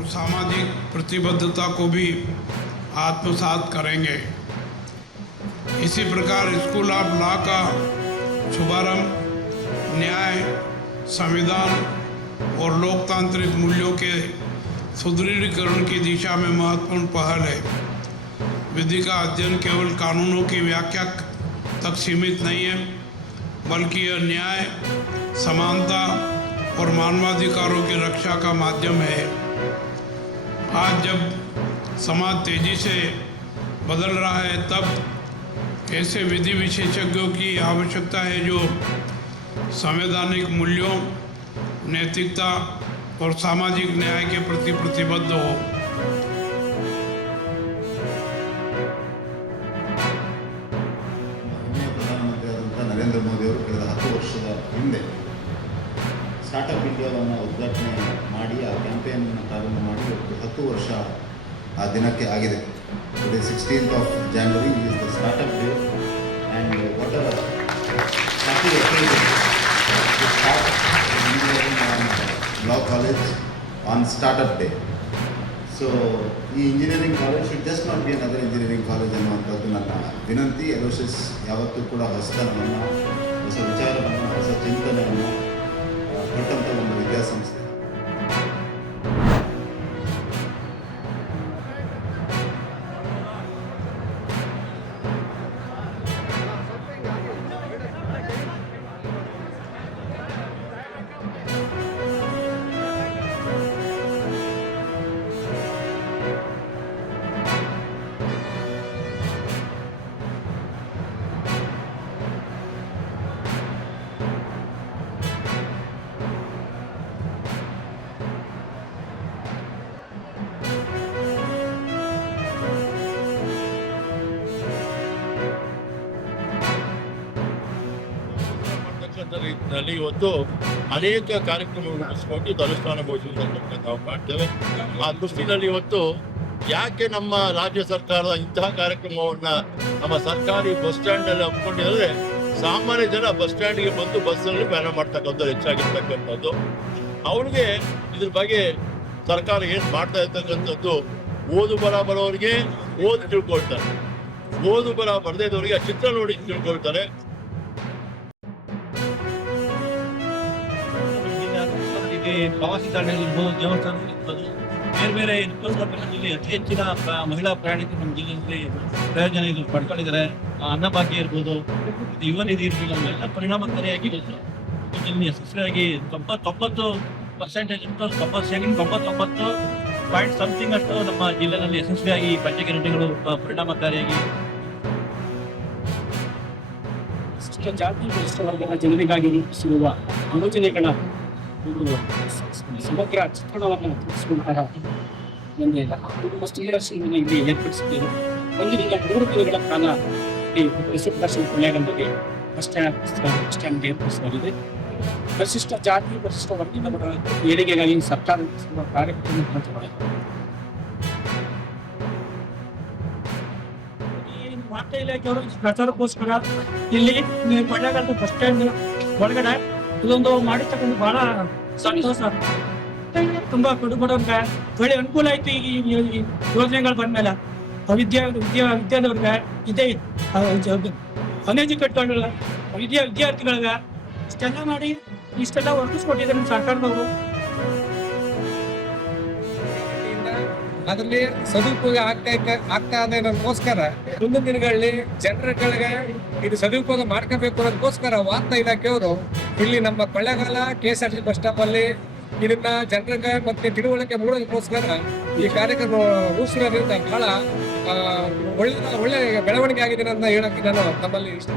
और सामाजिक प्रतिबद्धता को भी आत्मसात करेंगे। इसी प्रकार स्कूल ऑफ लॉ का शुभारंभ न्याय, संविधान और लोकतांत्रिक मूल्यों के सुदृढ़ीकरण की दिशा में महत्वपूर्ण पहल है। विधि का अध्ययन केवल कानूनों की व्याख्या तक सीमित नहीं है, बल्कि यह न्याय, समानता और मानवाधिकारों की रक्षा का माध्यम है। आज जब समाज तेजी से बदल रहा है, तब ऐसे विधि विशेषज्ञों की आवश्यकता है जो संवैधानिक मूल्यों, नैतिकता और सामाजिक न्याय के प्रति प्रतिबद्ध हो। ಪ್ರಧಾನಮಂತ್ರಿಯಾದಂಥ ನರೇಂದ್ರ ಮೋದಿ ಅವರು ಕಳೆದ 10 ವರ್ಷದ ಹಿಂದೆ ಸ್ಟಾರ್ಟಪ್ ಇಂಡಿಯಾವನ್ನು ಉದ್ಘಾಟನೆ ಮಾಡಿ ಆ ಕ್ಯಾಂಪೇನನ್ನು ಪ್ರಾರಂಭ ಮಾಡಿ 10 ವರ್ಷ ಆ ದಿನಕ್ಕೆ ಆಗಿದೆ. Today 16th of January is the startup day, and what a happy occasion to start engineering on law college on startup day. So ಈ engineering college should just not be another engineering college ಅನ್ನುವಂಥದ್ದು ನನ್ನ ವಿನಂತಿ. ಎಲೋಸಿಸ್ ಯಾವತ್ತೂ ಕೂಡ ಹೊಸತನವನ್ನು, ಹೊಸ ವಿಚಾರವನ್ನು, ಹೊಸ ಚಿಂತನೆಯನ್ನು ಕೊಟ್ಟಂಥ ಒಂದು ವಿದ್ಯಾಸಂಸ್ಥೆ. ನಲ್ಲಿ ಇವತ್ತು ಅನೇಕ ಕಾರ್ಯಕ್ರಮಗಳನ್ನು ರೂಪಿಸಿಕೊಂಡು ಅನುಷ್ಠಾನಗೊಳಿಸುವುದನ್ನು ನಾವು ಮಾಡ್ತೇವೆ. ಆ ದೃಷ್ಟಿನಲ್ಲಿ ಇವತ್ತು ಯಾಕೆ ನಮ್ಮ ರಾಜ್ಯ ಸರ್ಕಾರ ಇಂತಹ ಕಾರ್ಯಕ್ರಮವನ್ನು ನಮ್ಮ ಸರ್ಕಾರಿ ಬಸ್ ಸ್ಟ್ಯಾಂಡ್ನಲ್ಲಿ ಹಮ್ಮಿಕೊಂಡಿದ್ರೆ ಸಾಮಾನ್ಯ ಜನ ಬಸ್ ಸ್ಟ್ಯಾಂಡ್ಗೆ ಬಂದು ಬಸ್ಸಲ್ಲಿ ಪ್ರಯಾಣ ಮಾಡ್ತಕ್ಕಂಥದ್ದು ಹೆಚ್ಚಾಗಿರ್ತಕ್ಕಂಥದ್ದು. ಅವ್ರಿಗೆ ಇದ್ರ ಬಗ್ಗೆ ಸರ್ಕಾರ ಏನು ಮಾಡ್ತಾ ಇರ್ತಕ್ಕಂಥದ್ದು, ಓದು ಬರ ಬರೋರಿಗೆ ಓದಿ ತಿಳ್ಕೊಳ್ತಾರೆ, ಓದು ಬರ ಬರದೇ ಇದ್ದವರಿಗೆ ಆ ಚಿತ್ರ ನೋಡಿ ತಿಳ್ಕೊಳ್ತಾರೆ. ಪ್ರವಾಸಿ ತಾಣಗಳಿರ್ಬೋದು, ದೇವಸ್ಥಾನ ಇರ್ಬೋದು, ಬೇರೆ ಬೇರೆ ಜಿಲ್ಲೆ ಅತಿ ಹೆಚ್ಚಿನ ಮಹಿಳಾ ಪ್ರಯಾಣಿಕರು ನಮ್ಮ ಜಿಲ್ಲೆಯಲ್ಲಿ ಪ್ರಯೋಜನ ಇದು ಪಡ್ಕೊಂಡಿದ್ದಾರೆ. ಅನ್ನಭಾಗ್ಯ ಇರ್ಬೋದು, ಯುವ ನಿಧಿ ಇರ್ಬೋದು, ಅವೆಲ್ಲ ಪರಿಣಾಮಕಾರಿಯಾಗಿ ಜಿಲ್ಲೆ ಯಶಸ್ವಿಯಾಗಿ 99% 99.something ಅಷ್ಟು ನಮ್ಮ ಜಿಲ್ಲೆಯಲ್ಲಿ ಯಶಸ್ವಿಯಾಗಿ ಪಂಚಗ್ಯಾರಂಟಿಗಳು ಪರಿಣಾಮಕಾರಿಯಾಗಿ ಜಾತಿ ವರ್ಗದ ಜನರಿಗಾಗಿ ರೂಪಿಸಿರುವ ಯೋಜನೆಗಳ ಸಮಗ್ರ ಚಿತ್ರಣವನ್ನು ತಿಳಿಸುವಂತಹ ಒಂದು ಮಸ್ತಿಗಳನ್ನು ಇಲ್ಲಿ ಏರ್ಪಡಿಸಿದ್ದೇವೆ. ಒಂದು ದಿನ 3 ದಿನಗಳ ಕಾಲ ಈ ಪ್ರಸಿದ್ಧ ಕೊಳ್ಳೇಗಾಲದಲ್ಲಿ ಬಸ್ ಸ್ಟ್ಯಾಂಡ್ ಏರ್ಪಡಿಸಲಾಗಿದೆ. ಪರಿಶಿಷ್ಟ ಜಾತಿ, ಪರಿಶಿಷ್ಟ ವರ್ಗದ ಏಳಿಗೆಗಾಗಿ ಸರ್ಕಾರ ಕಾರ್ಯಕ್ರಮ ವಾರ್ತಾ ಇಲಾಖೆಯವರು ಪ್ರಚಾರಕ್ಕೋಸ್ಕರ ಇಲ್ಲಿ ಕೊಳ್ಳೇಗಾಲದ ಬಸ್ ಸ್ಟ್ಯಾಂಡ್ ಒಳಗಡೆ ಇದೊಂದು ಮಾಡಿರ್ತಕ್ಕಂಥ ಬಹಳ ಸಂತೋಷ. ತುಂಬಾ ಬಡವರಿಗೆ ಒಳ್ಳೆ ಅನುಕೂಲ ಆಯ್ತು. ಈ ಯೋಜನೆಗಳು ಬಂದ್ಮೇಲೆ ವಿದ್ಯಾರ್ಥಿಗಳಿಗೆ ಇದೇ ಅನ್ಎಜುಕೇಟೆಡ್ ವಿದ್ಯಾರ್ಥಿಗಳಿಗೆ ಇಷ್ಟೆಲ್ಲ ಮಾಡಿ ಇಷ್ಟೆಲ್ಲ ವರ್ತಿಸ್ಕೊಟ್ಟಿದ್ದಾರೆ ಸರ್ಕಾರದವರು. ಅದರಲ್ಲಿ ಸದುಪಯೋಗ ಆಗ್ತಾ ಅನ್ನೋದಕ್ಕೋಸ್ಕರ ಮುಂದಿನ ದಿನಗಳಲ್ಲಿ ಜನರುಗಳಿಗೆ ಇದು ಸದುಪಯೋಗ ಮಾಡ್ಕೋಬೇಕು ಅನ್ನೋದಕ್ಕೋಸ್ಕರ ವಾರ್ತಾ ಇಲಾಖೆಯವರು ಇಲ್ಲಿ ನಮ್ಮ ಕೊಳ್ಳೇಗಾಲ KSRTC ಬಸ್ ಸ್ಟಾಪ್ ಅಲ್ಲಿ ಇದನ್ನ ಜನರಿಗೆ ಮತ್ತೆ ತಿಳುವಳಿಕೆ ಮೂಡೋದಕ್ಕೋಸ್ಕರ ಈ ಕಾರ್ಯಕ್ರಮ ರೂಪಿಸಿರೋದ್ರಿಂದ ಬಹಳ ಒಳ್ಳೆ ಬೆಳವಣಿಗೆ ಆಗಿದೆ ಅಂತ ಹೇಳಕ್ಕೆ ನಾನು ತಮ್ಮಲ್ಲಿ ಇಷ್ಟ.